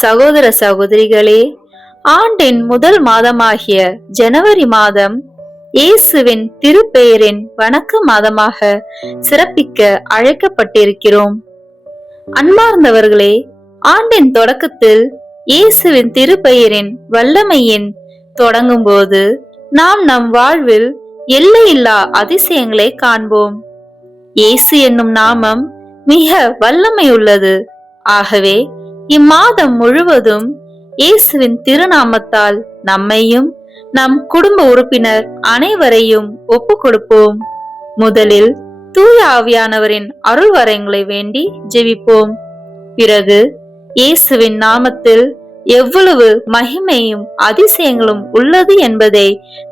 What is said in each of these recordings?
சகோதர சகோதரிகளே, ஆண்டின் முதல் மாதமாகிய ஜனவரி மாதம் இயேசுவின் திருப்பெயரின் வணக்க மாதமாக சிறப்பிக்க அழைக்கப்பட்டிருக்கிறோம். அன்பார்ந்தவர்களே, ஆண்டின் தொடக்கத்தில் இயேசுவின் திருப்பெயரின் வல்லமையின் தொடங்கும் போது நாம் நம் வாழ்வில் எல்லையில்லா அதிசயங்களை காண்போம். இயேசு என்னும் நாமம் மிக வல்லமையுள்ளது. ஆகவே இம்மாதம் முழுவதும் இயேசுவின் திருநாமத்தால் நம்மையும் நம் குடும்ப உறுப்பினர் அனைவரையும் ஒப்பு கொடுப்போம். முதலில் தூய ஆவியானவரின் அருள்வரங்களை வேண்டி ஜெபிப்போம். பிறகு இயேசுவின் நாமத்தில் எவ்வளவு மகிமையும் அதிசயங்களும் உள்ளது என்பதை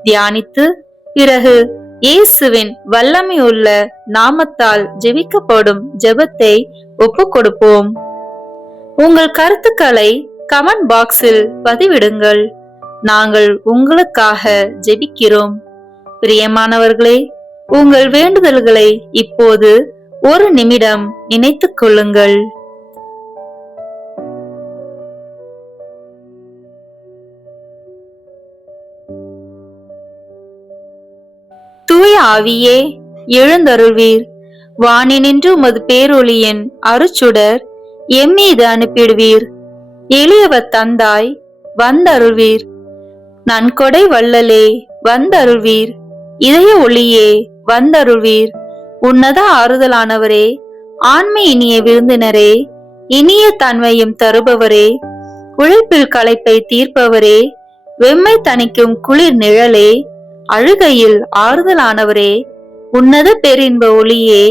தியானித்து, பிறகு இயேசுவின் வல்லமையுள்ள நாமத்தால் ஜெபிக்கப்படும் ஜெபத்தை ஒப்பு கொடுப்போம். உங்கள் கருத்துக்களை கமெண்ட் பாக்ஸில் பதிவிடுங்கள். நாங்கள் உங்களுக்காக ஜெபிக்கிறோம். பிரியமானவர்களே, உங்கள் வேண்டுதல்களை இப்போது ஒரு நிமிடம் நினைத்துக் கொள்ளுங்கள். தூய ஆவியே, எழுந்தருள்வீர். வானினின்று உமது பேரொளியின் அருச்சுடர் எம்மீது அனுப்பிடுவீர். எளியவர் தந்தாய், வந்தருள்வீர். நன்கொடை வள்ளலே, வந்தருள்வீர். இதய ஒளியே, வந்தருள்வீர். உன்னத ஆறுதலானவரே, ஆண்மை இனிய விருந்தினரே, இனிய தன்மையும் தருபவரே, உழைப்பில் களைப்பை தீர்ப்பவரே, வெம்மை தணிக்கும் குளிர் நிழலே, அழுகையில் ஆறுதலானவரே, உன்னத பேரின்ப ஒளியே,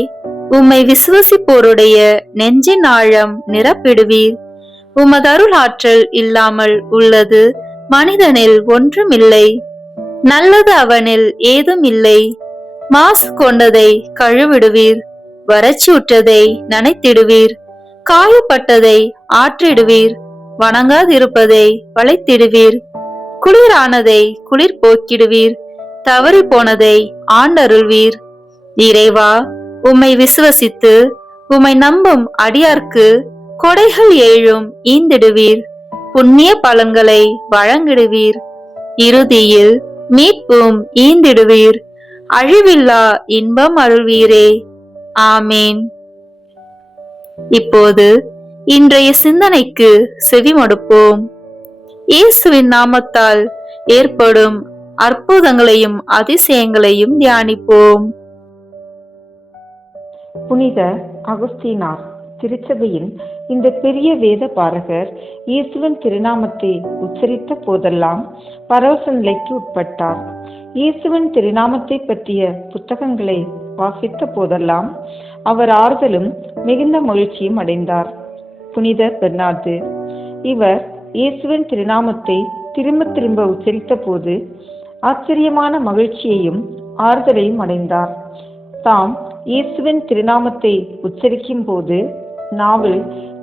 உம்மை விசுவசிப்போருடைய நெஞ்சின் ஆழம் நிரப்பிடுவீர். உமது அருள் ஆற்றல் இல்லாமல் உள்ளது மனிதனில் ஒன்றுமில்லை. நல்லது அவனில் ஏதும் இல்லை. மாசு கொண்டதை கழுவிடுவீர். வறட்சியுற்றதை நனைத்திடுவீர். காயப்பட்டதை ஆற்றிடுவீர். வணங்காதிருப்பதை வளைத்திடுவீர். குளிரானதை குளிர் போக்கிடுவீர். தவறி போனதை ஆண்டருள்வீர். இறைவா, உம்மை விசுவசித்து உம்மை நம்பும் அடியார்க்கு கொடைகள் ஏழும் ஈந்திடுவீர். புண்ணிய பலன்களை வழங்கிடுவீர். இறுதியில் மீட்பும் ஈந்திடுவீர். அழிவில்லா இன்பம் அருள்வீரே. ஆமேன். இப்போது இன்றைய சிந்தனைக்கு செவிமடுப்போம். இயேசுவின் நாமத்தால் ஏற்படும் அற்புதங்களையும் அதிசயங்களையும் தியானிப்போம். புனித அகுஸ்தீனார் திருச்சபையின் இந்த பெரிய வேத பாரகர் இயேசுவின் திருநாமத்தை உச்சரித்த போதெல்லாம் பரவச நிலைக்கு உட்பட்டார். இயேசுவின் திருநாமத்தை பற்றிய புத்தகங்களை வாசித்த போதெல்லாம் அவர் ஆறுதலும் மிகுந்த மகிழ்ச்சியும் அடைந்தார். புனித பெர்னார்து இவர் இயேசுவின் திருநாமத்தை திரும்ப திரும்ப உச்சரித்த போது ஆச்சரியமான மகிழ்ச்சியையும் ஆறுதலையும் அடைந்தார். தாம் இயேசுவின் திருநாமத்தை உச்சரிக்கும் போது நாவில்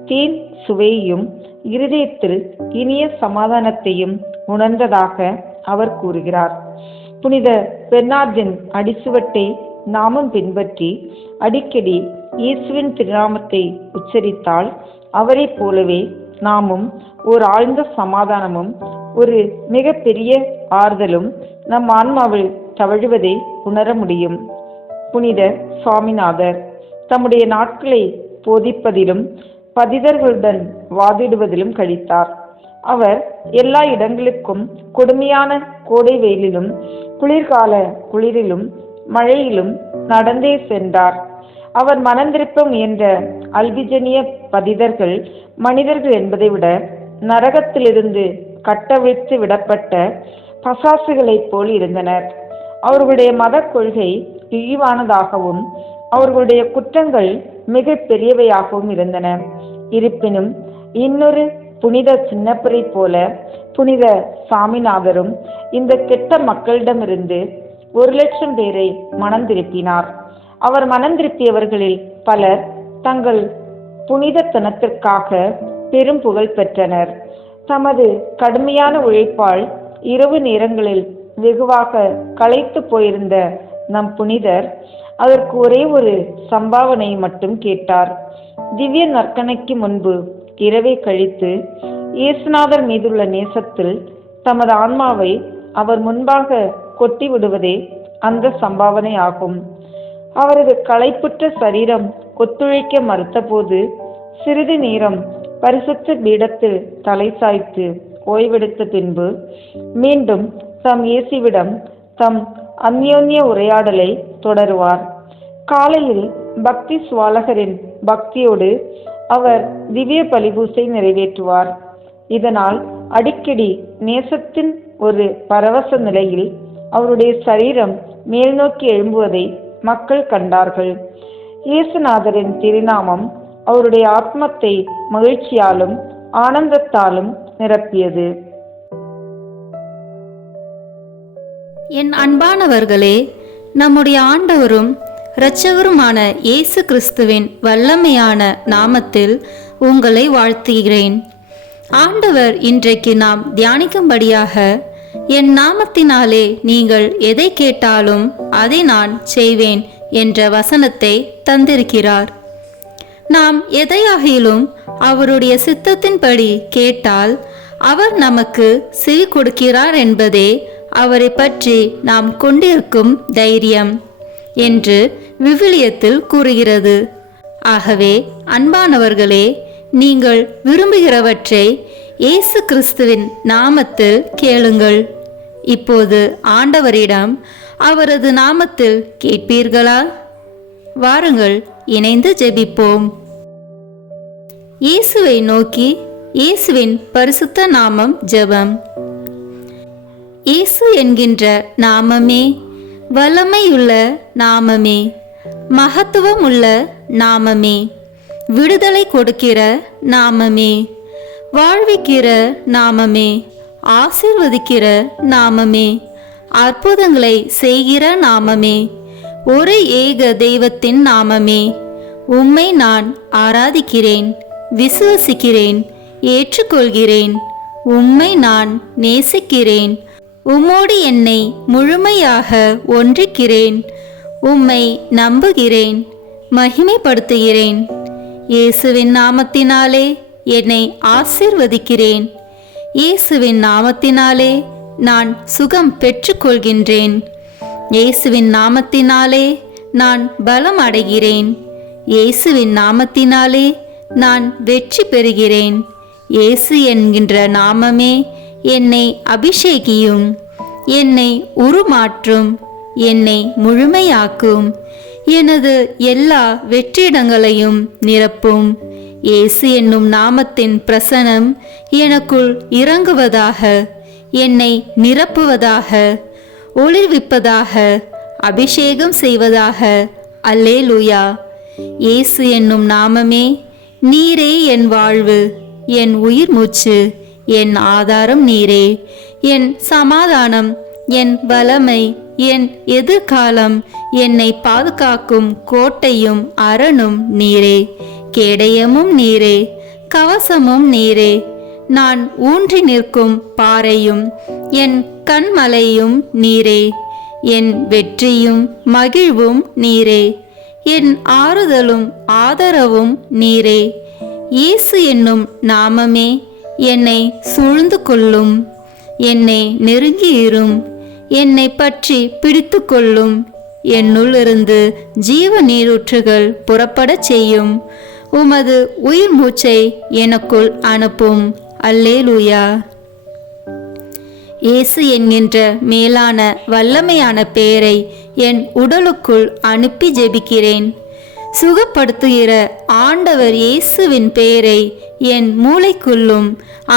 தேன் சுவையையும் இருதயத்தில் இனிய சமாதானத்தையும் உணர்ந்ததாக அவர் கூறுகிறார். புனித பெர்னார்தின் அடிசுவட்டை நாமும் பின்பற்றி அடிக்கடி இயேசுவின் திருநாமத்தை உச்சரித்தால் அவரை போலவே நாமும் ஒரு ஆழ்ந்த சமாதானமும் ஒரு மிக பெரிய ஆறுதலும் நம் ஆன்மாவில் தவழுவதை உணர முடியும். புனித சுவாமிநாதர் தம்முடைய நாட்களை போதிப்பதிலும் பதிதர்களுடன் வாதிடுவதிலும் கழித்தார். அவர் எல்லா இடங்களுக்கும் கொடுமையான கோடை வெயிலிலும் குளிர்கால குளிரிலும் மழையிலும் நடந்தே சென்றார். அவர் மனந்திருப்ப முயன்ற அல்பிஜனிய பதிதர்கள் மனிதர்கள் என்பதை விட நரகத்திலிருந்து கட்டவிழ்த்து விடப்பட்ட பசாசுகளைப் போல் இருந்தனர். அவர்களுடைய மத கொள்கை இழிவானதாகவும் அவர்களுடைய குற்றங்கள் மிக பெரியவையாகவும் இருந்தன. இருப்பினும் இன்னொரு புனித சின்னப்பரை போல புனித சாமிநாதரும் இந்த கெட்ட மக்களிடமிருந்து 1,00,000 பேரை மனம் திருப்பினார். அவர் மனம் திருப்பியவர்களில் பலர் தங்கள் புனிதத்தனத்திற்காக பெரும் புகழ் பெற்றனர். தமது கடுமையான உழைப்பால் இரவு நேரங்களில் வெகுவாக களைத்து போயிருந்த நம் புனிதர் அதற்கு ஒரே ஒரு சம்பாவனை மட்டும் கேட்டார். திவ்ய நற்கணைக்கு முன்பு இரவை கழித்து இயேசுநாதர் மீதுள்ள நேசத்தில் தமது ஆன்மாவை அவர் முன்பாக கொட்டி விடுவதே அந்த சம்பாவனை ஆகும். அவரது களைப்புற்ற சரீரம் ஒத்துழைக்க மறுத்தபோது சிறிது நேரம் பரிசுத்த பீடத்தில் தலை சாய்த்து ஓய்வெடுத்த பின்பு மீண்டும் தம் இயேசுவிடம் தம் அந்யோன்ய உரையாடலை தொடருவார். காலையில் பக்தி சுவாலகரின் பக்தியோடு அவர் திவ்ய பலிபூசை நிறைவேற்றுவார். இதனால் அடிக்கடி நேசத்தின் ஒரு பரவச நிலையில் அவருடைய சரீரம் மேல் நோக்கி எழும்புவதை மக்கள் கண்டார்கள். இயேசுநாதரின் திருநாமம் அவருடைய ஆத்மத்தை மகிழ்ச்சியாலும் ஆனந்தத்தாலும் நிரப்பியது. என் அன்பானவர்களே, நம்முடைய ஆண்டவரும் இரட்சகருமான இயேசு கிறிஸ்துவின் வல்லமையான நாமத்தில் உங்களை வாழ்த்துகிறேன். ஆண்டவர் இன்றைக்கு நாம் தியானிக்கும்படியாக, என் நாமத்தினாலே நீங்கள் எதை கேட்டாலும் அதை நான் செய்வேன் என்ற வசனத்தை தந்திருக்கிறார். நாம் எதையாகிலும் அவருடைய சித்தத்தின்படி கேட்டால் அவர் நமக்கு செவி கொடுக்கிறார் என்பதே அவரை பற்றி நாம் கொண்டிருக்கும் தைரியம் என்று விவிலியத்தில் கூறுகிறது. ஆகவே அன்பானவர்களே, நீங்கள் விரும்புகிறவற்றை இயேசு கிறிஸ்துவின் நாமத்தில் கேளுங்கள். இப்போது ஆண்டவரிடம் அவரது நாமத்தில் கேட்பீர்களா? வாருங்கள், இணைந்து ஜெபிப்போம். இயேசுவை நோக்கி இயேசுவின் பரிசுத்த நாமம் ஜெபம். இயேசு என்கின்ற நாமமே வல்லமையுள்ள நாமமே, மகத்துவம் உள்ள நாமமே, விடுதலை கொடுக்கிற நாமமே, வாழ்விக்கிற நாமமே, ஆசீர்வதிக்கிற நாமமே, அற்புதங்களை செய்கிற நாமமே, ஒரு ஏக தெய்வத்தின் நாமமே. உம்மை நான் ஆராதிக்கிறேன், விசுவசிக்கிறேன், ஏற்றுக்கொள்கிறேன். உம்மை நான் நேசிக்கிறேன். உம்மோடு என்னை முழுமையாக ஒன்றிக்கிறேன். உம்மை நம்புகிறேன், மகிமைப்படுத்துகிறேன். இயேசுவின் நாமத்தினாலே என்னை ஆசீர்வதிக்கிறேன். இயேசுவின் நாமத்தினாலே நான் சுகம் பெற்றுக்கொள்கின்றேன். இயேசுவின் நாமத்தினாலே நான் பலம் அடைகிறேன். இயேசுவின் நாமத்தினாலே நான் வெற்றி பெறுகிறேன். இயேசு என்கின்ற நாமமே என்னை அபிஷேகியும், என்னை உருமாற்றும், என்னை முழுமையாக்கும், எனது எல்லா வெற்றிடங்களையும் நிரப்பும். இயேசு என்னும் நாமத்தின் பிரசனம் எனக்குள் இறங்குவதாக, என்னை நிரப்புவதாக, ஒளிர்விப்பதாக, அபிஷேகம் செய்வதாக. அல்லேலூயா. இயேசு என்னும் நாமமே, நீரே என் வாழ்வு, என் உயிர் மூச்சு, என் ஆதாரம் நீரே, என் சமாதானம், என் வல்லமை, என் எதிர்காலம், என்னை பாதுகாக்கும் கோட்டையும் அரணும் நீரே, கேடயமும் நீரே, கவசமும் நீரே, நான் ஊன்றி நிற்கும் பாறையும், என் கண்மலையும் நீரே, என் வெற்றியும் மகிழ்வும் நீரே, என் ஆறுதலும் ஆதரவும் நீரே. இயேசு என்னும் நாமமே என்னை சூழ்ந்து கொள்ளும், என்னை நெருங்கியிரும், என்னை பற்றி பிடித்து கொள்ளும். என்னுள்ளிருந்து ஜீவ நீரூற்றுகள் புறப்படச் செய்யும். உமது உயிர் மூச்சை எனக்குள் அனுப்பும். அல்லேலூயா. இயேசு என்கின்ற மேலான வல்லமையான பெயரை என் உடலுக்குள் அனுப்பி ஜெபிக்கிறேன். சுகப்படுத்துகிற ஆண்டவர் இயேசுவின் பெயரை என் மூளைக்குள்ளும்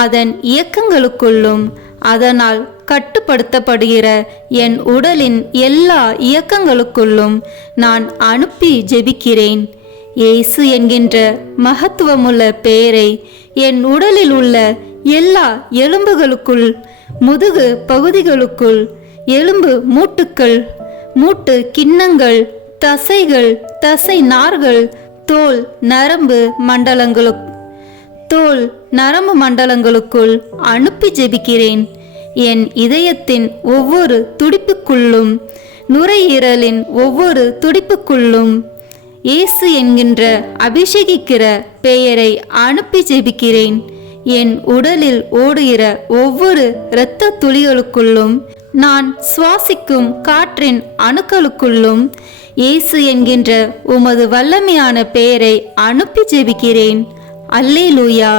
அதன் இயக்கங்களுக்குள்ளும் அதனால் கட்டுப்படுத்தப்படுகிற என் உடலின் எல்லா இயக்கங்களுக்குள்ளும் நான் அனுப்பி ஜெபிக்கிறேன். இயேசு என்கின்ற மகத்துவமுள்ள பெயரை என் உடலில் உள்ள எல்லா எலும்புகளுக்குள், முதுகு பகுதிகளுக்குள், எலும்பு மூட்டுக்கள், மூட்டு கிண்ணங்கள், தசைகள், தசை நார்கள், தோல் நரம்பு மண்டலங்களுக்குள் அனுப்பி ஜெபிக்கிறேன். என் இதயத்தின் ஒவ்வொரு துடிப்புக்குள்ளும், நுரையீரலின் ஒவ்வொரு துடிப்புக்குள்ளும் இயேசு என்கின்ற அபிஷேகிக்கிற பெயரை அனுப்பி ஜெபிக்கிறேன். என் உடலில் ஓடுகிற ஒவ்வொரு இரத்த துளிகளுக்குள்ளும், நான் சுவாசிக்கும் காற்றின் அணுக்களுக்குள்ளும் இயேசு என்கின்ற உமது வல்லமையான பெயரை அனுப்பி ஜெபிக்கிறேன். அல்லேலூயா.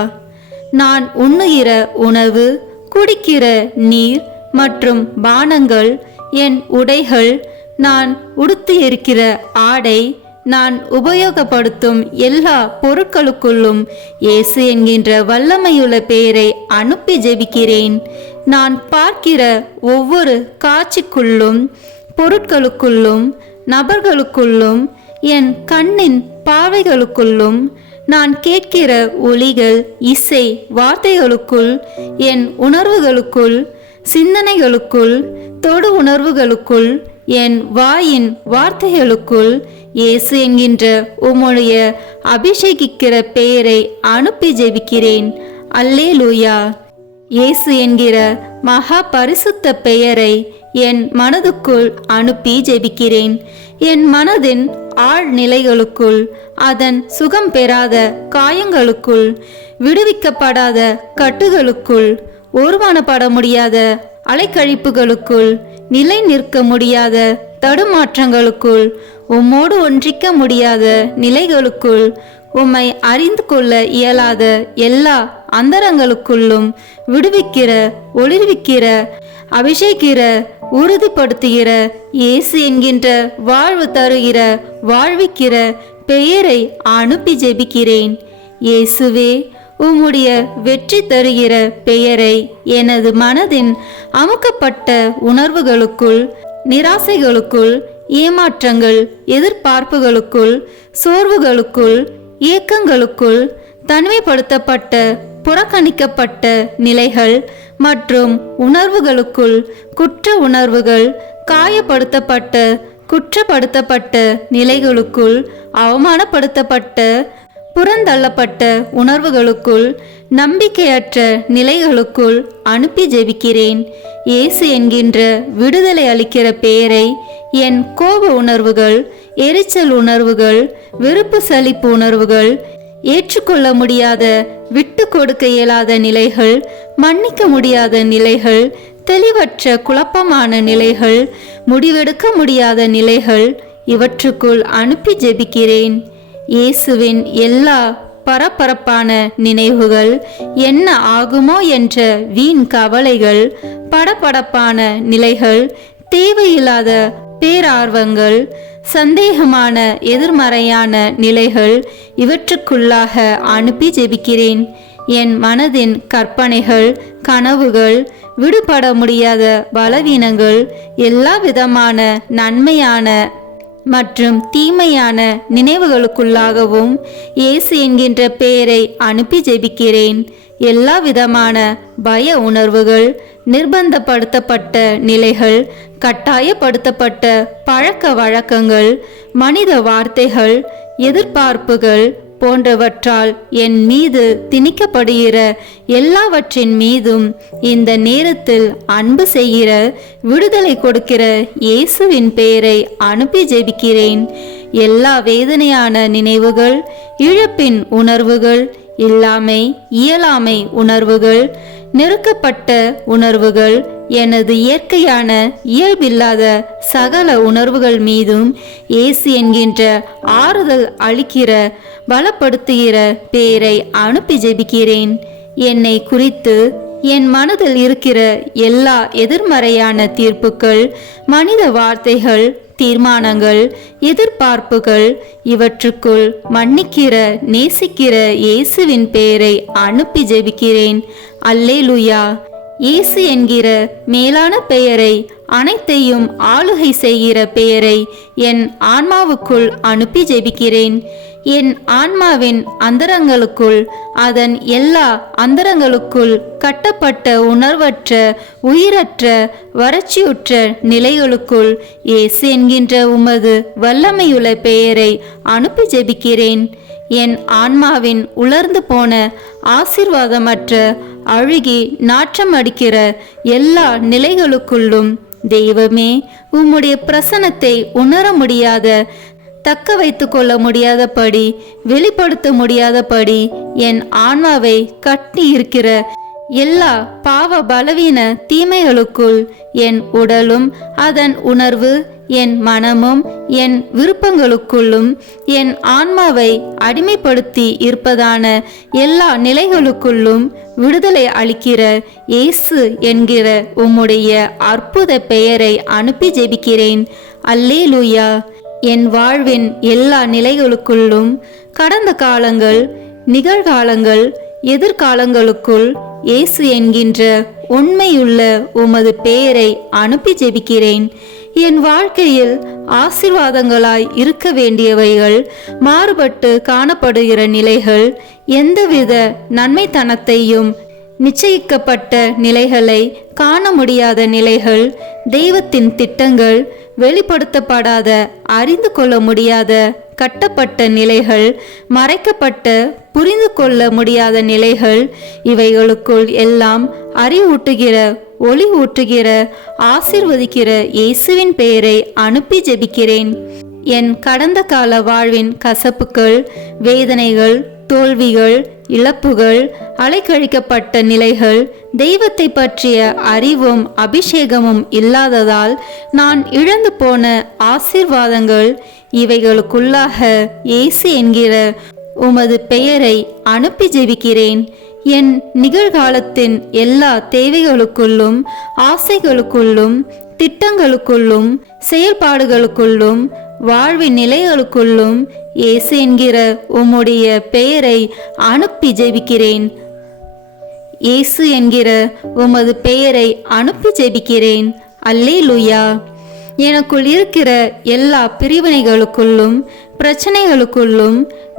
நான் உண்ணுகிற உணவு, குடிக்கிற நீர் மற்றும் பானங்கள், என் உடைகள், நான் உடுத்தியிருக்கிற ஆடை, நான் உபயோகப்படுத்தும் எல்லா பொருட்களுக்குள்ளும் இயேசு என்கின்ற வல்லமையுள்ள பெயரை அனுப்பி ஜெபிக்கிறேன். நான் பார்க்கிற ஒவ்வொரு காட்சிக்குள்ளும், பொருட்களுக்குள்ளும், நபர்களுக்குள்ளும், என் கண்ணின் பார்வைகளுக்குள்ளும், நான் கேட்கிற ஒலிகள், இசை, வார்த்தைகளுக்குள், என் உணர்வுகளுக்குள், சிந்தனைகளுக்குள், தொடு உணர்வுகளுக்குள், என் வாயின் வார்த்தைகளுக்குள் இயேசு என்கின்ற உம்முடைய அபிஷேகிக்கிற பெயரை அனுப்பி ஜெபிக்கிறேன். அல்லேலூயா. இயேசு என்கிற மகா பரிசுத்த பெயரை என் மனதுக்குள் அனுப்பி ஜெபிக்கிறேன். என் மனதின் ஆழ்நிலைகளுக்குள், அதன் சுகம் பெறாத காயங்களுக்குள், விடுவிக்கப்படாத கட்டுகளுக்குள், ஒருமானப்பட முடியாத அலைக்கழிப்புகளுக்குள், நிலை நிற்க முடியாத தடுமாற்றங்களுக்குள், உம்மோடு ஒன்றிக்க முடியாத நிலைகளுக்குள், உம்மை அறிந்து கொள்ள இயலாத எல்லா அந்தரங்களுக்குள்ளும் விடுவிக்கிற, ஒளிர்விக்கிற, அபிஷேகிக்கிற, உறுதிப்படுத்துகிற, இயேசு என்கின்ற வாழ்வு தருகிற, வாழ்விக்கிற பெயரை அனுப்பி ஜெபிக்கிறேன். இயேசுவே, உம்முடைய வெற்றி தருகிற பெயரை எனது மனதின் அமுக்கப்பட்ட உணர்வுகளுக்குள், நிராசைகளுக்குள், ஏமாற்றங்கள், எதிர்பார்ப்புகளுக்குள், சோர்வுகளுக்குள், ஏக்கங்களுக்குள், தனிமைப்படுத்தப்பட்ட, புறக்கணிக்கப்பட்ட நிலைகள் மற்றும் உணர்வுகளுக்குள், குற்ற உணர்வுகள், காயப்படுத்தப்பட்ட, குற்றப்படுத்தப்பட்ட நிலைகளுக்குள், அவமானப்படுத்தப்பட்ட, புறந்தள்ளப்பட்ட உணர்வுகளுக்குள், நம்பிக்கையற்ற நிலைகளுக்குள் அனுப்பி ஜெபிக்கிறேன். இயேசு என்கின்ற விடுதலை அளிக்கிற பெயரை என் கோப உணர்வுகள், எரிச்சல் உணர்வுகள், வெறுப்பு சலிப்பு உணர்வுகள், ஏற்றுக்கொள்ள முடியாத, விட்டு கொடுக்க இயலாத நிலைகள், மன்னிக்க முடியாத நிலைகள், தெளிவற்ற குழப்பமான நிலைகள், முடிவெடுக்க முடியாத நிலைகள், இவற்றுக்குள் அனுப்பி ஜெபிக்கிறேன். இயேசுவின் எல்லா பரபரப்பான நினைவுகள், என்ன ஆகுமோ என்ற வீண் கவலைகள், படபடப்பான நிலைகள், தேவையில்லாத பேரார்வங்கள், சந்தேகமான எதிர்மறையான நிலைகள், இவற்றுக்குள்ளாக அனுப்பி ஜெபிக்கிறேன். என் மனதின் கற்பனைகள், கனவுகள், விடுபட முடியாத பலவீனங்கள், எல்லா விதமான நன்மையான மற்றும் தீமையான நினைவுகளுக்குள்ளாகவும் இயேசு என்கின்ற பெயரை அனுப்பி ஜெபிக்கிறேன். எல்லா விதமான பய உணர்வுகள், நிர்பந்தப்படுத்தப்பட்ட நிலைகள், கட்டாயப்படுத்தப்பட்ட பழக்க வழக்கங்கள், மனித வார்த்தைகள், எதிர்பார்ப்புகள் போன்றவற்றால் என் மீது திணிக்கப்படுகிற எல்லாவற்றின் மீதும் இந்த நேரத்தில் அன்பு செய்கிற, விடுதலை கொடுக்கிற இயேசுவின் பெயரை அனுப்பி ஜெபிக்கிறேன். எல்லா வேதனையான நினைவுகள், இழப்பின் உணர்வுகள், இல்லாமை, இயலாமை உணர்வுகள், நெருக்கப்பட்ட உணர்வுகள், எனது இயற்கையான இயல்பில்லாத சகல உணர்வுகள் மீதும் இயேசு என்கின்ற ஆறுதல் அளிக்கிற, பலப்படுத்துகிற பெயரை அனுப்பி ஜெபிக்கிறேன். என்னை குறித்து என் மனதில் இருக்கிற எல்லா எதிர்மறையான தீர்ப்புகள், மனித வார்த்தைகள், தீர்மானங்கள், எதிர்பார்ப்புகள், இவற்றுக்குள் மன்னிக்கிற, நேசிக்கிற இயேசுவின் பெயரை அனுப்பி ஜெபிக்கிறேன். அல்லேலூயா. இயேசு என்கிற மேலான பெயரை, அனைத்தையும் ஆளுகை செய்கிற பெயரை என் ஆன்மாவுக்குள் அனுப்பி ஜெபிக்கிறேன். என் ஆன்மாவின் அந்தரங்களுக்குள், அதன் எல்லா அந்தரங்களுக்குள் கட்டப்பட்ட உணர்வற்ற, உயிரற்ற, வறட்சியுற்ற நிலைகளுக்குள் இயேசு என்கின்ற உமது வல்லமையுள்ள பெயரை அனுப்பி ஜெபிக்கிறேன். என் ஆன்மாவின் உலர்ந்து போன, ஆசீர்வாதமற்ற, அழுகி நாற்றம் அடிக்கிற எல்லா நிலைகளுக்குள்ளும் தெய்வமே, உம்முடைய பிரசன்னத்தை உணர முடியாத தக்க வைத்து கொள்ள முடியாதபடி, வெளிப்படுத்த முடியாதபடி என் ஆன்மாவை கட்டி இருக்கிற எல்லா பாவ பலவீன தீமைகளுக்குள் என் உடலும் அதன் உணர்வு, என் மனமும் என் விருப்பங்களுக்குள்ளும் என் ஆன்மாவை அடிமைப்படுத்தி இருப்பதான எல்லா நிலைகளுக்குள்ளும் விடுதலை அளிக்கிற இயேசு என்கிற உம்முடைய அற்புத பெயரை அனுப்பி ஜெபிக்கிறேன். அல்லேலூயா. என் வாழ்வின் எல்லா நிலைகளுக்குள்ளும் கடந்த காலங்கள், நிகழ்காலங்கள், எதிர்காலங்களுக்குள் இயேசு என்கின்ற உண்மையுள்ள உமது பெயரை அனுப்பி ஜெபிக்கிறேன். என் வாழ்க்கையில் ஆசீர்வாதங்களாய் இருக்க வேண்டியவைகள் மாறுபட்டு காணப்படுகிற நிலைகள், எந்தவித நன்மைத்தனத்தையும் நிச்சயிக்கப்பட்ட நிலைகளை காண முடியாத நிலைகள், தெய்வத்தின் திட்டங்கள் வெளிப்படுத்தப்படாத, அறிந்து கொள்ள முடியாத கட்டப்பட்ட நிலைகள், மறைக்கப்பட்ட புரிந்து கொள்ள முடியாத நிலைகள், இவைகளுக்குள் எல்லாம் அறிவூட்டுகிற, ஒளி ஊட்டுகிற, ஆசீர்வதிக்கிற இயேசுவின் பெயரை அனுப்பி ஜெபிக்கிறேன். என் கடந்த கால வாழ்வின் கசப்புகள், வேதனைகள், தோல்விகள், இழப்புகள், அலைக்கழிக்கப்பட்ட நிலைகள், தெய்வத்தை பற்றிய அறிவும் அபிஷேகமும் இல்லாததால் நான் இழந்து போன ஆசீர்வாதங்கள், இவைகளுக்குள்ளாக இயேசு என்கிற உமது பெயரை அனுப்பி ஜெபிக்கிறேன். என் நிகழ்காலத்தின் எல்லா தேவைகளுக்குள்ளும், ஆசைகளுக்குள்ளும், திட்டங்களுக்குள்ளும், செயல்பாடுகளுக்குள்ளும், வாழ்வின் நிலைகளுக்குள்ளும் இயேசு என்கிற உம்முடைய பெயரை அனுப்பி ஜெபிக்கிறேன். இயேசு என்கிற உமது பெயரை அனுப்பி ஜெபிக்கிறேன். அல்லேலூயா. எனக்குள் இருக்கிற எல்லா பிரிவினைகளுக்குள்ளும், பிரச்சனைகளுக்குள்ளும்,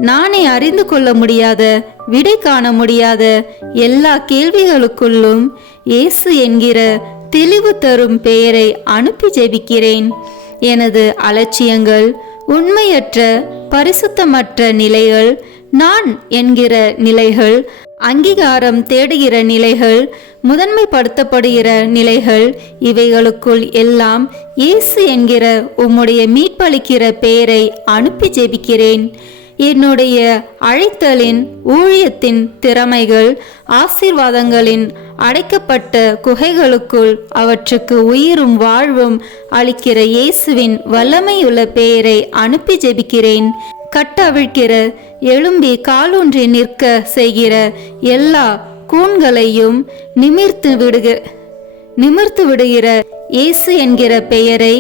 நானே அறிந்து கொள்ள முடியாத, விடை காண முடியாத எல்லா கேள்விகளுக்குள்ளும் இயேசு என்கிற தெளிவு தரும் பெயரை அனுப்பி ஜெபிக்கிறேன். எனது அலட்சியங்கள், உண்மையற்ற, பரிசுத்தமற்ற நிலைகள், நான் என்கிற நிலைகள், அங்கீகாரம் தேடுகிற நிலைகள், முதன்மைப்படுத்தப்படுகிற நிலைகள், இவைகளுக்குள் எல்லாம் இயேசு என்கிற உம்முடைய மீட்பளிக்கிற பெயரை அனுப்பி ஜெபிக்கிறேன். என்னுடைய அழைத்தலின், ஊழியத்தின் திறமைகள், ஆசீர்வாதங்களின் அடைக்கப்பட்ட குகைகளுக்குள் அவற்றுக்கு உயிரும் வாழ்வும் அளிக்கிற இயேசுவின் வல்லமையுள்ள பெயரை அனுப்பி ஜெபிக்கிறேன். கட்டவிழ்கிற, எழும்பி காலூன்றி நிற்க செய்கிற எல்லா கூண்களையும் நிமிர்த்து விடுகிற இயேசு என்கிற பெயரை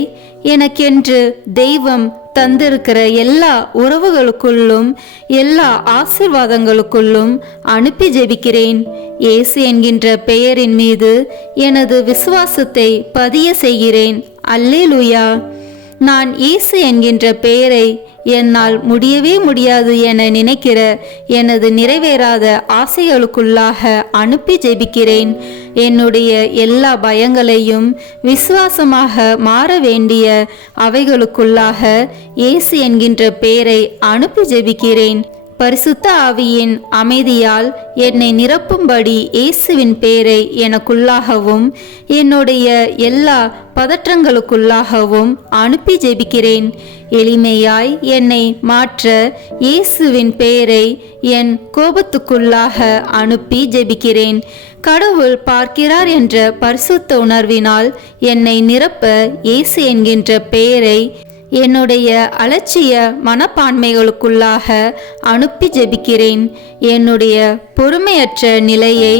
எனக்கென்று தெய்வம் தந்திருக்கிற எல்லா உறவுகளுக்குள்ளும், எல்லா ஆசீர்வாதங்களுக்குள்ளும் அனுப்பி ஜெபிக்கிறேன். இயேசு என்கின்ற பெயரின் மீது எனது விசுவாசத்தை பதிய செய்கிறேன். அல்லேலூயா. நான் இயேசு என்கின்ற பெயரை என்னால் முடியவே முடியாது என நினைக்கிற எனது நிறைவேறாத ஆசைகளுக்குள்ளாக அனுப்பி ஜெபிக்கிறேன். என்னுடைய எல்லா பயங்களையும் விசுவாசமாக மாற வேண்டிய அவைகளுக்குள்ளாக இயேசு என்கின்ற பெயரை அனுப்பி ஜெபிக்கிறேன். பரிசுத்த ஆவியின் அமைதியால் என்னை நிரப்பும்படி இயேசுவின் பெயரை எனக்குள்ளாகவும் என்னுடைய எல்லா பதற்றங்களுக்குள்ளாகவும் அனுப்பி ஜெபிக்கிறேன். எளிமையாய் என்னை மாற்ற இயேசுவின் பெயரை என் கோபத்துக்குள்ளாக அனுப்பி ஜெபிக்கிறேன். கடவுள் பார்க்கிறார் என்ற பரிசுத்த உணர்வினால் என்னை நிரப்ப இயேசு என்கின்ற பெயரை என்னுடைய அலட்சிய மனப்பான்மைகளுக்குள்ளாக அனுப்பி ஜெபிக்கிறேன். என்னுடைய பொறுமையற்ற நிலையை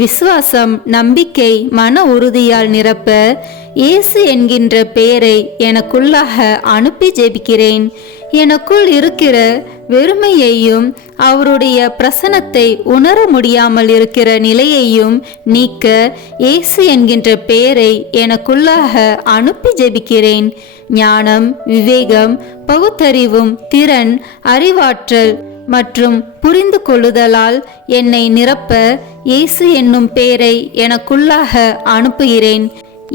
விசுவாசம், நம்பிக்கை, மன உறுதியால் நிரப்ப இயேசு என்கின்ற பெயரை எனக்குள்ளாக அனுப்பி ஜெபிக்கிறேன். எனக்குள் இருக்கிற வெறுமையையும் அவருடைய பிரசன்னத்தை உணர முடியாமல் இருக்கிற நிலையையும் நீக்க இயேசு என்கின்ற பெயரை எனக்குள்ளாக அனுப்பி ஜெபிக்கிறேன். ஞானம், விவேகம், பகுத்தறிவும், திறன், அறிவாற்றல் மற்றும் புரிந்து கொள்ளுதலால் என்னை நிரப்ப இயேசு என்னும் பெயரை எனக்குள்ளாக அனுப்புகிறேன்.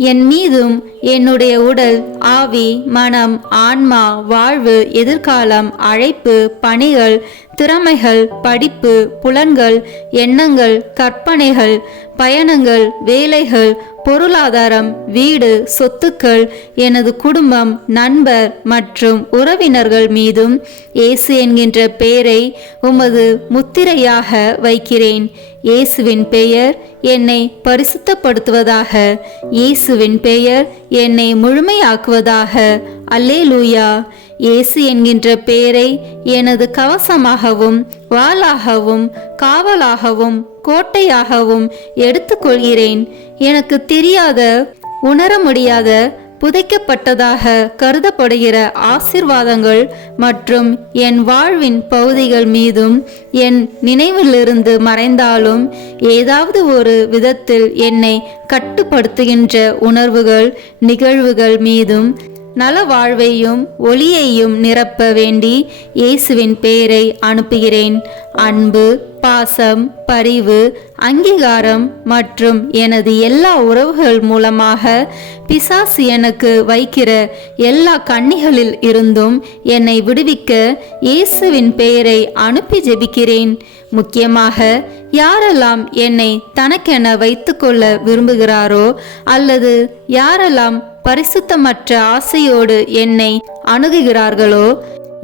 என் மீதும் என்னுடைய உடல், ஆவி, மனம், ஆன்மா, வாழ்வு, எதிர்காலம், அழைப்பு, பணிகள், திறமைகள், படிப்பு, புலன்கள், எண்ணங்கள், கற்பனைகள், பயணங்கள், வேலைகள், பொருளாதாரம், வீடு, சொத்துக்கள், எனது குடும்பம், நண்பர் மற்றும் உறவினர்கள் மீதும் இயேசு என்கின்ற பெயரை உமது முத்திரையாக வைக்கிறேன். இயேசுவின் பெயர் என்னை பரிசுத்தப்படுத்துவதாக. இயேசுவின் பெயர் என்னை முழுமையாக்குவதாக. அல்லேலூயா. இயேசு என்கின்ற பெயரை எனது கவசமாகவும் வாளாகவும் காவலாகவும் கோட்டையாகவும் எடுத்துக்கொள்கிறேன். எனக்கு தெரியாத, உணர முடியாத, புதைக்கப்பட்டதாக கருதப்படுகிற ஆசீர்வாதங்கள் மற்றும் என் வாழ்வின் பகுதிகள் மீதும் என் நினைவிலிருந்து மறைந்தாலும் ஏதாவது ஒரு விதத்தில் என்னை கட்டுப்படுத்துகின்ற உணர்வுகள், நிகழ்வுகள் மீதும் நல வாழ்வையும் ஒளியையும் நிரப்ப வேண்டி இயேசுவின் பெயரை அனுப்புகிறேன். அன்பு, பாசம், பரிவு, அங்கீகாரம் மற்றும் எனது எல்லா உறவுகள் மூலமாக பிசாசு எனக்கு வைக்கிற எல்லா கண்ணிகளில் இருந்தும் என்னை விடுவிக்க இயேசுவின் பெயரை அனுப்பி ஜெபிக்கிறேன். முக்கியமாக யாரெல்லாம் என்னை தனக்கென வைத்துக்கொள்ள விரும்புகிறாரோ அல்லது யாரெல்லாம் பரிசுத்தமற்ற ஆசையோடு என்னை அணுகுகிறார்களோ,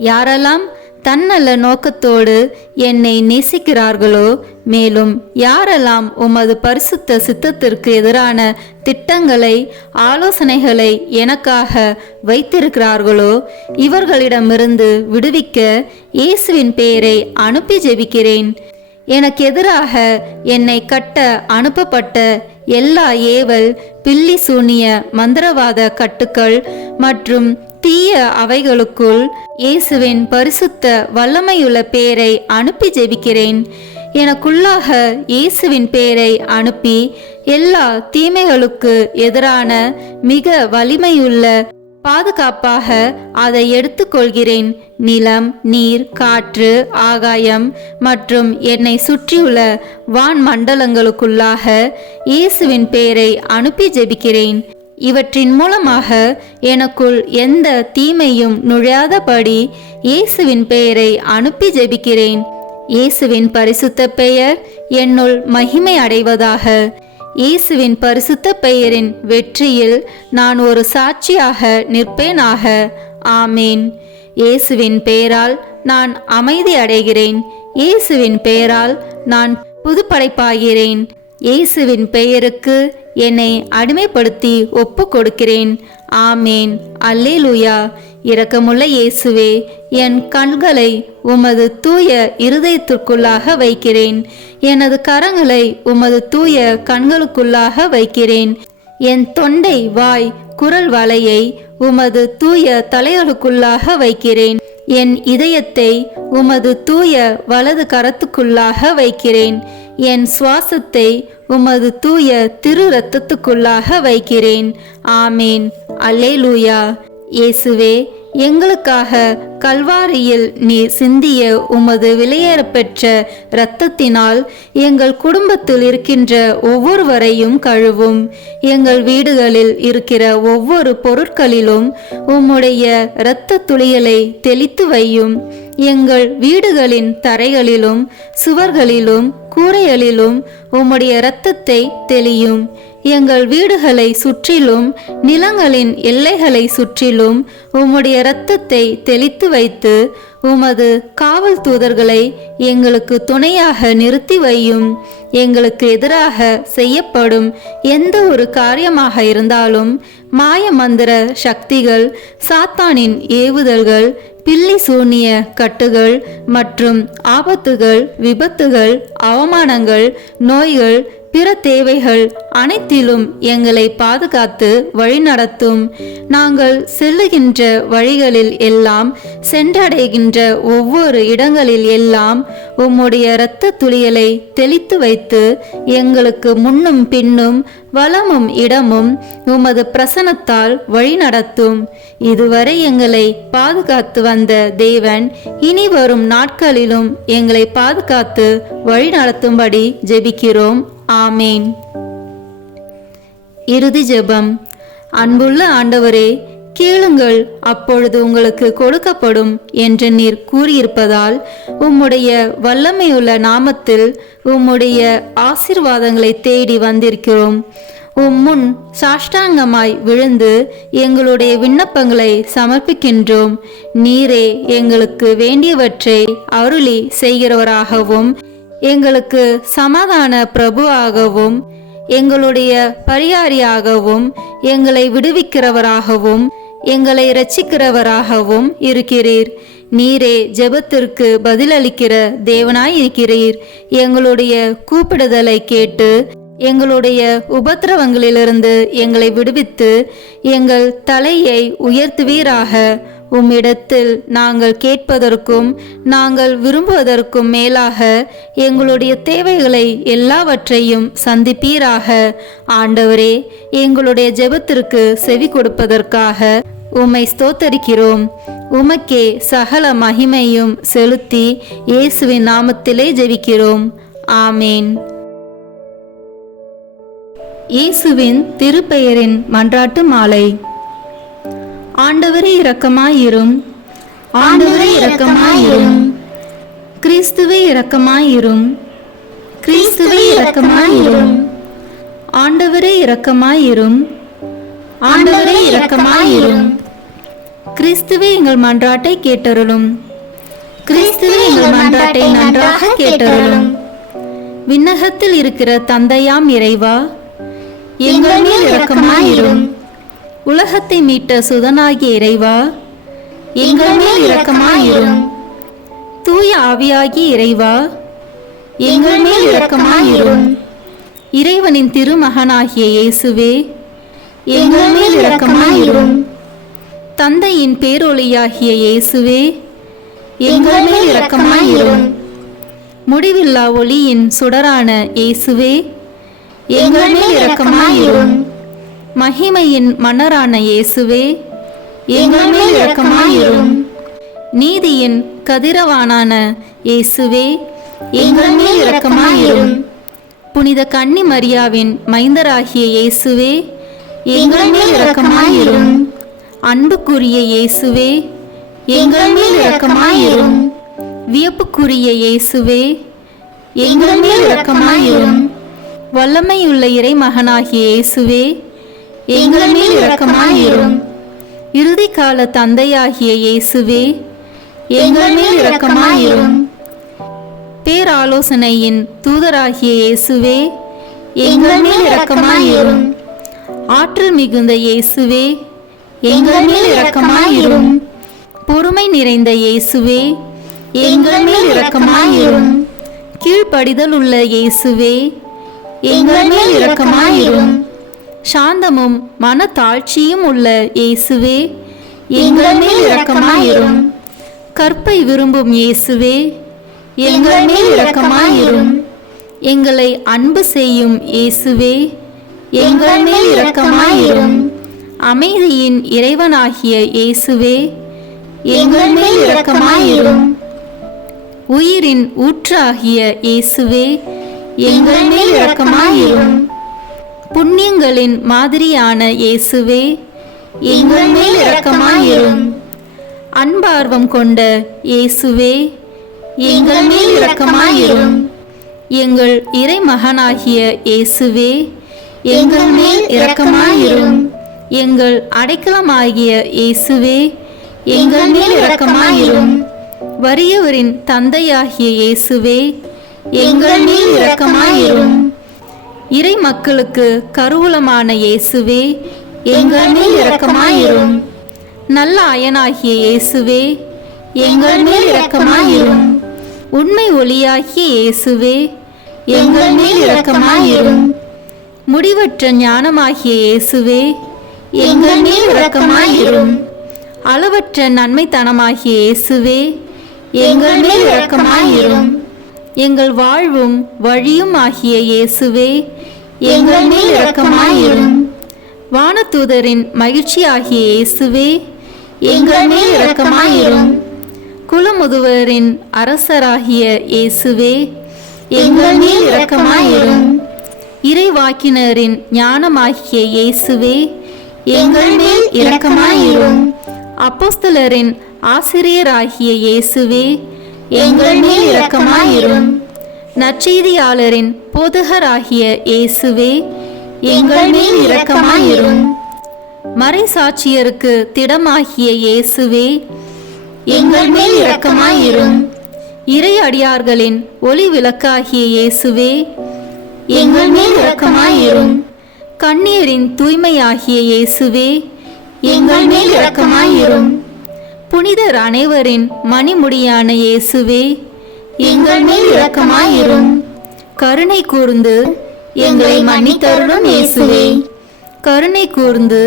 யாரெல்லாம் தன்னல்ல நோக்கத்தோடு என்னை நேசிக்கிறார்களோ, மேலும் யாரெல்லாம் உமது பரிசுத்த சித்தத்திற்கு எதிரான திட்டங்களை, ஆலோசனைகளை எனக்காக வைத்திருக்கிறார்களோ, இவர்களிடமிருந்து விடுவிக்க இயேசுவின் பெயரை அனுப்பி ஜெபிக்கிறேன். எனக்கு எதிராக என்னை கட்ட அனுப்பப்பட்ட எல்லா ஏவல், பில்லி சூனிய, மந்திரவாத கட்டுக்கள் மற்றும் தீய அவைகளுக்குள் இயேசுவின் பரிசுத்த வல்லமையுள்ள பெயரை அனுப்பி ஜெபிக்கிறேன். எனக்குள்ளாக இயேசுவின் பெயரை அனுப்பி எல்லா தீமைகளுக்கு எதிரான மிக வலிமையுள்ள பாதுகாப்பாக அதை எடுத்துக்கொள்கிறேன். நிலம், நீர், காற்று, ஆகாயம் மற்றும் என்னை சுற்றியுள்ள வான் மண்டலங்களுக்குள்ளாக இயேசுவின் பெயரை அனுப்பி ஜெபிக்கிறேன். இவற்றின் மூலமாக எனக்குள் எந்த தீமையும் நுழையாதபடி இயேசுவின் பெயரை அனுப்பி ஜெபிக்கிறேன். இயேசுவின் பரிசுத்த பெயர் என்னுள் மகிமை அடைவதாக. இயேசுவின் பரிசுத்த பெயரின் வெற்றியில் நான் ஒரு சாட்சியாக நிற்பேனாக. ஆமேன். இயேசுவின் பெயரால் நான் அமைதி அடைகிறேன். இயேசுவின் பெயரால் நான் புதுப்படைப்பாகிறேன். இயேசுவின் பெயருக்கு என்னை அடிமைப்படுத்தி ஒப்பு கொடுக்கிறேன். ஆமேன். அல்லேலூயா. இரக்கமுள்ள இயேசுவே, என் கண்களை உமது தூய இருதயத்திற்குள்ளாக வைக்கிறேன். எனது கரங்களை உமது தூய கண்களுக்குள்ளாக வைக்கிறேன். என் தொண்டை, வாய், குரல் வலையை உமது தூய தலைகளுக்குள்ளாக வைக்கிறேன். என் இதயத்தை உமது தூய வலது கரத்துக்குள்ளாக வைக்கிறேன். என் சுவாசத்தை உமது தூய திரு இரத்தத்துக்குள்ளாக வைக்கிறேன். ஆமேன். அல்லேலூயா. இயேசுவே, எங்களுக்காக கல்வாரியில் நீர் சிந்திய உமது விலையேறப்பெற்ற இரத்தத்தினால் எங்கள் குடும்பத்தில் இருக்கின்ற ஒவ்வொருவரையும் கழுவும். எங்கள் வீடுகளில் இருக்கிற ஒவ்வொரு பொருட்களிலும் உம்முடைய இரத்த துளிகளை தெளித்து வையும். எங்கள் வீடுகளின் தரைகளிலும் சுவர்களிலும் கூரைகளிலும் உம்முடைய இரத்தத்தை தெளியும். எங்கள் வீடுகளை சுற்றிலும் நிலங்களின் எல்லைகளை சுற்றிலும் உம்முடைய இரத்தத்தை தெளித்து வைத்து உமது காவல் தூதர்களை எங்களுக்கு துணையாக நிறுத்தி வையும். எங்களுக்கு எதிராக செய்யப்படும் எந்த ஒரு காரியமாக இருந்தாலும் மாய மந்திர சக்திகள், சாத்தானின் ஏவுதல்கள், பில்லி சூனிய கட்டுகள் மற்றும் ஆபத்துகள், விபத்துகள், அவமானங்கள், நோய்கள், பிற தேவைகள் அனைத்திலும் எங்களை பாதுகாத்து வழிநடத்தும். நாங்கள் செல்லுகின்ற வழிகளில் எல்லாம், சென்றடைகின்ற ஒவ்வொரு இடங்களில் எல்லாம் உம்முடைய இரத்த துளிகளை தெளித்து வைத்து எங்களுக்கு முன்னும் பின்னும் வலமும் இடமும் உமது பிரசனத்தால் வழிநடத்தும். இதுவரை எங்களை பாதுகாத்து வந்த தேவன் இனி வரும் நாட்களிலும் எங்களை பாதுகாத்து வழிநடத்தும்படி ஜெபிக்கிறோம். ஆமேன். இறுதி ஜெபம். அன்புள்ள ஆண்டவரே, கேளுங்கள் அப்பொழுது உங்களுக்கு கொடுக்கப்படும் என்று நீர் கூறியிருப்பதால் உம்முடைய வல்லமையுள்ள நாமத்தில் உம்முடைய ஆசீர்வாதங்களை தேடி வந்திருக்கிறோம். உம்முன் சாஷ்டாங்கமாய் விழுந்து எங்களுடைய விண்ணப்பங்களை சமர்ப்பிக்கின்றோம். நீரே எங்களுக்கு வேண்டியவற்றை அருளி செய்கிறவராகவும் எங்களுக்கு சமாதான பிரபுவாகவும் எங்களுடைய பரிகாரியாகவும் எங்களை விடுவிக்கிறவராகவும் எங்களை இரட்சிக்கிறவராகவும் இருக்கிறீர். நீரே ஜெபத்திற்கு பதிலளிக்கிற தேவனாய் இருக்கிறீர். எங்களுடைய கூப்பிடுதலை கேட்டு எங்களுடைய உபத்திரவங்களிலிருந்து எங்களை விடுவித்து எங்கள் தலையை உயர்த்துவீராக. உம்மிடத்தில் நாங்கள் கேட்பதற்கும் நாங்கள் விரும்புவதற்கும் மேலாக எங்களுடைய தேவைகளை எல்லாவற்றையும் சந்திப்பீராக. ஆண்டவரே, எங்களுடைய ஜெபத்திற்கு செவி கொடுப்பதற்காக உம்மை ஸ்தோத்தரிக்கிறோம். உமக்கே சகல மகிமையும் செலுத்தி இயேசுவின் நாமத்திலே ஜெபிக்கிறோம். ஆமேன். இயேசுவின் திருப்பெயரின் மன்றாட்டு மாலை. ஆண்டவரே இரக்கமாயிரும், ஆண்டவரே இரக்கமாயிரும், கிறிஸ்துவே இரக்கமாயிரும், கிறிஸ்துவே இரக்கமாயிரும், ஆண்டவரே இரக்கமாயிரும், ஆண்டவரே இரக்கமாயிரும், கிறிஸ்துவே எங்கள் மன்றாட்டை கேட்டருளும், கிறிஸ்துவே எங்கள் மன்றாட்டை நன்றாக கேட்டருளும். விண்ணகத்தில் இருக்கிற தந்தையாம் இறைவா, எங்கள் மேல் இரக்கமாயிரும். உலகத்தை மீட்ட சுதனாகிய இறைவா, எங்கள் மேல் இரக்கமாயிரும். தூய ஆவியாகிய இறைவா, எங்கள் மேல் இரக்கமாயிரும். இறைவனின் திருமகனாகிய இயேசுவே, எங்கள் மேல் இரக்கமாயிரும். தந்தையின் பேரொளியாகிய இயேசுவே, எங்கள் மேல் இரக்கமாயிரும். முடிவில்லா ஒளியின் சுடரான இயேசுவே, எங்கள் மேல் இரக்கமாயிரும். மகிமையின் மன்னரான இயேசுவே, எங்கள் மேல் இரக்கமாயிரும். நீதியின் கதிரவானான இயேசுவே, எங்கள் மேல் இரக்கமாயிரும். புனித கன்னி மரியாவின் மைந்தராகிய இயேசுவே, எங்கள் மேல் இரக்கமாயிரும். அன்புக்குரிய இயேசுவே, எங்கள் மேல் இரக்கமாயிரும். வியப்புக்குரிய இயேசுவே, எங்கள் மேல் இரக்கமாயிரும். வல்லமையுள்ள இறைமகனாகிய இயேசுவே, எங்கள் மேல் இரக்கமாயிரும். இறுதி கால தந்தையாகிய இயேசுவே, எங்கள் மேல் இரக்கமாயிரும். பேராலோசனையின் தூதராகிய இயேசுவே, எங்கள் மேல் இரக்கமாயிரும். ஆற்றல் மிகுந்த இயேசுவே, எங்கள் மேல் இரக்கமாயிரும். பொறுமை நிறைந்த இயேசுவே, எங்கள் மேல் இரக்கமாயிரும். கீழ்ப்படிதல் உள்ள இயேசுவே, எங்கள் மேல் இரக்கமாயிரும். சாந்தமும் மனத்தாழ்ச்சியும் உள்ள இயேசுவே, எங்கள் மேல் இரக்கமாயிரும். கற்பை விரும்பும் இயேசுவே, எங்கள் மேல் இரக்கமாயிரும். எங்களை அன்பு செய்யும் இயேசுவே, எங்கள் மேல் இரக்கமாயிரும். அமைதியின் இறைவனாகிய இயேசுவே, எங்கள் மேல் இரக்கமாயிரும். உயிரின் ஊற்றாகிய இயேசுவே, எங்கள் மேல் இரக்கமாயிரும். புண்ணியங்களின் மாதிரியான இயேசுவே, எங்கள் மேல் இரக்கமாயிரும். அன்பார்வம் கொண்ட இயேசுவே, எங்கள் மேல் இரக்கமாயிரும். எங்கள் இறைமகனாகிய இயேசுவே, எங்கள் மேல் இரக்கமாயிரும். எங்கள் அடைக்கலமாகிய இயேசுவே, எங்கள் மேல் இரக்கமாயிரும். வறியவரின் தந்தையாகிய இயேசுவே, எங்கள் மேல் இரக்கமாயிரும். இறை மக்களுக்கு கருவூலமான இயேசுவே, எங்கள் மேல் இரக்கமாயிரும். நல்ல அயனாகிய இயேசுவே, எங்கள் மேல் இரக்கமாயிரும். உண்மை ஒளியாகிய இயேசுவே, எங்கள் மேல் இரக்கமாயிரும். முடிவற்ற ஞானமாகிய இயேசுவே, எங்கள் மேல் இரக்கமாயிரும். அளவற்ற நன்மைத்தனமாகிய இயேசுவே, எங்கள் மேல் இரக்கமாயிரும். எங்கள் வாழ்வும் வழியும் ஆகிய இயேசுவே, எங்கள் மேல் இரக்கமாயிரும். வானதூதரின் மகிழ்ச்சியாகிய இயேசுவே, எங்கள் மேல் இரக்கமாயிரும். குலமுதுவரின் அரசராகிய இயேசுவே, எங்கள் மேல் இரக்கமாயிரும். இறைவாக்கினரின் ஞானமாகிய இயேசுவே, எங்கள் மேல் இரக்கமாயிரும். அப்போஸ்தலரின் ஆசிரியராகிய இயேசுவே, எங்கள் மேல் இரக்கமாயிரும். நற்செய்தியாளரின் போதகராகிய இயேசுவே, எங்கள் மேல் இரக்கமாயிரும். மறைசாட்சியருக்கு திடமாகிய இயேசுவே, எங்கள் மேல் இரக்கமாயிரும். இறை அடியார்களின் ஒளி விளக்காகிய இயேசுவே, எங்கள் மேல் இரக்கமாயிரும். கண்ணீரின் தூய்மையாகிய இயேசுவே, எங்கள் மேல் இரக்கமாயிரும். புனிதர் அனைவரின் மணிமுடியான இயேசுவே, எங்கள் மேல் இரக்கமாயிரும். கருணை கூர்ந்து எங்களை மன்னித்தருளும் இயேசுவே, கருணை கூர்ந்து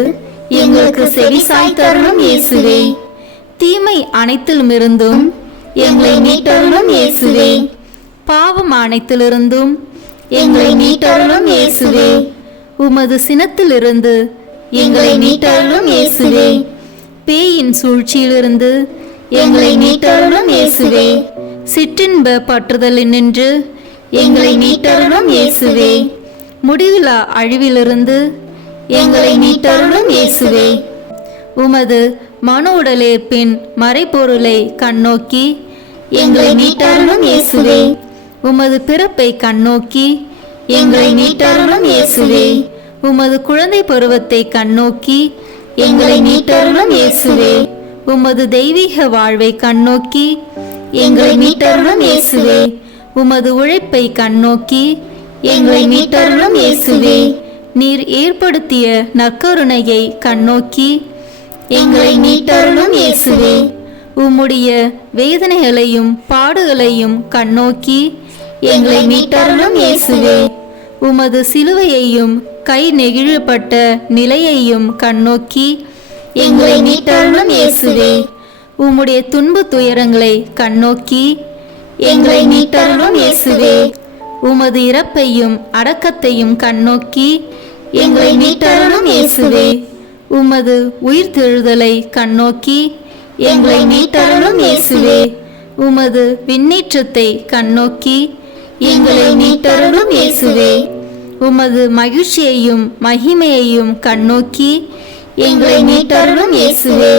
எங்களுக்கு செவிசாய்த்தருளும் இயேசுவே. தீமை அனைத்திலுமிருந்தும் எங்களை மீட்டருளும் இயேசுவே, பாவம் அனைத்திலிருந்தும் எங்களை மீட்டருளும் இயேசுவே. உமது சினத்திலிருந்து எங்களை மீட்டருளும் இயேசுவே, பேயின் சூழ்ச்சியிலிருந்து எங்களை மீட்டருளும் இயேசுவே. சிற்றின்ப பற்றுதலினின்று எங்களை மீட்டருளும் இயேசுவே, முடிவிலா அழிவிலிருந்து எங்களை மீட்டருளும் இயேசுவே. உமது மனு உடலேற்பின் மறைபொருளை கண்ணோக்கி எங்களை மீட்டருளும் இயேசுவே, உமது பிறப்பை கண்ணோக்கி எங்களை மீட்டருளும் இயேசுவே, உமது குழந்தை பருவத்தை கண்ணோக்கி எங்களை மீட்டருளும் இயேசுவே, உமது தெய்வீக வாழ்வை கண்ணோக்கி எங்களை மீட்டருளும் இயேசுவே, உமது உழைப்பை கண்ணோக்கி எங்களை மீட்டருளும் இயேசுவே, நீர் ஏற்படுத்திய நற்கருணையை கண்ணோக்கி எங்களை மீட்டருளும் இயேசுவே, உம்முடைய வேதனைகளையும் பாடுகளையும் கண்ணோக்கி எங்களை மீட்டருளும் இயேசுவே, உமது சிலுவையையும் கை நெகிழப்பட்ட நிலையையும் கண்ணோக்கி எங்களை மீட்டருளும் இயேசுவே, உம்முடைய துன்பு துயரங்களை கண்ணோக்கி எங்களை மீட்டருளும் இயேசுவே, உமது இறப்பையும் அடக்கத்தையும் கண்ணோக்கி எங்களை மீட்டருளும் இயேசுவே, உமது உயிர்த்தெழுதலை கண்ணோக்கி எங்களை மீட்டருளும் இயேசுவே, உமது விண்ணேற்றத்தை கண்ணோக்கி எங்களை மீட்டருளும் இயேசுவே, உமது மகிழ்ச்சியையும் மகிமையையும் கண்ணோக்கி எங்களை மீட்டருளும் இயேசுவே.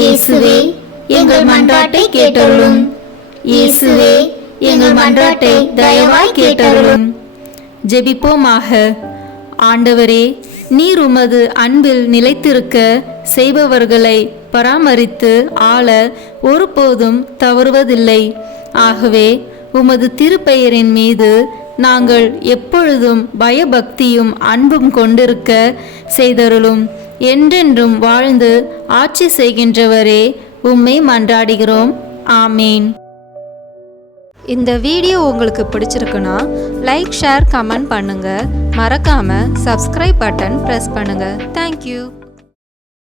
இயேசுவே, எங்கள் மன்றாட்டை கேட்டருளும். இயேசுவே, எங்கள் மன்றாட்டை தயவாய் கேட்டருளும். ஜெபிப்போமாக. ஆண்டவரே, நீர் உமது அன்பில் நிலைத்திருக்க செய்பவர்களை பராமரித்து ஆள ஒருபோதும் தவறுவதில்லை. ஆகவே உமது திருப்பெயரின் மீது நாங்கள் எப்பொழுதும் பயபக்தியும் அன்பும் கொண்டிருக்க செய்தருளும். என்றென்றும் வாழ்ந்து ஆட்சி செய்கின்றவரே, உம்மை மன்றாடுகிறோம். ஆமேன். இந்த வீடியோ உங்களுக்கு பிடிச்சிருக்குன்னா லைக், ஷேர், கமெண்ட் பண்ணுங்க. மறக்காம சப்ஸ்கிரைப் பட்டன் பிரஸ் பண்ணுங்க. தேங்க்யூ.